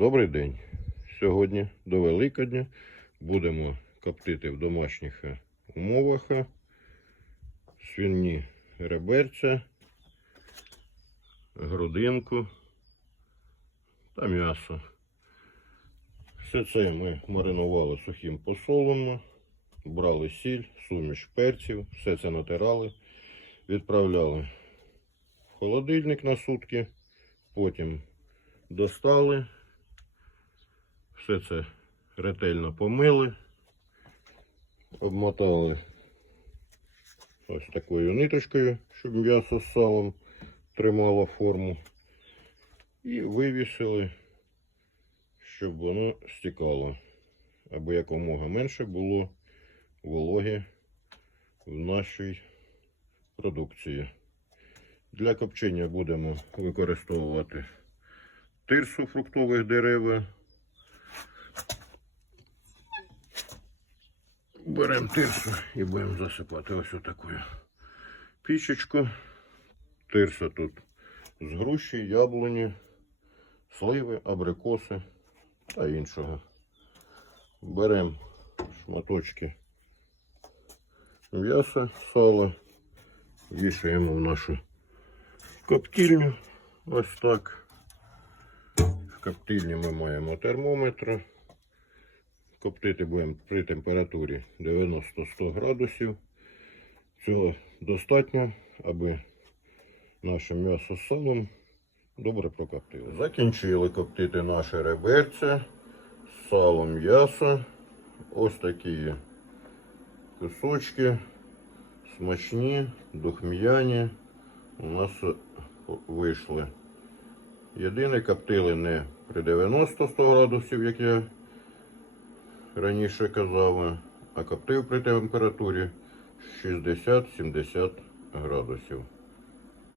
Добрий день. Сьогодні до Великодня будемо коптити в домашніх умовах свині реберця, грудинку та м'ясо. Все це ми маринували сухим посолом, брали сіль, суміш перців, все це натирали, відправляли в холодильник на сутки, потім достали. Все це ретельно помили, обмотали ось такою ниточкою, щоб м'ясо з салом тримало форму. І вивісили, щоб воно стікало, аби якомога менше було вологи в нашій продукції. Для копчення будемо використовувати тирсу фруктових дерев. Беремо тирсу і будемо засипати ось отакою пічечку. Тирса тут з груші, яблуні, сливи, абрикоси та іншого. Беремо шматочки м'яса, сала, вішаємо в нашу коптильню. Ось так. В коптильні ми маємо термометр. Коптити будемо при температурі 90-100 градусів. Цього достатньо, аби наше м'ясо з салом добре прокоптили. Закінчили коптити наше реберце салом м'яса. Ось такі кусочки смачні, духм'яні у нас вийшли. Єдине коптили не при 90-100 градусів, як я раніше казали, а коптив при температурі 60-70 градусів.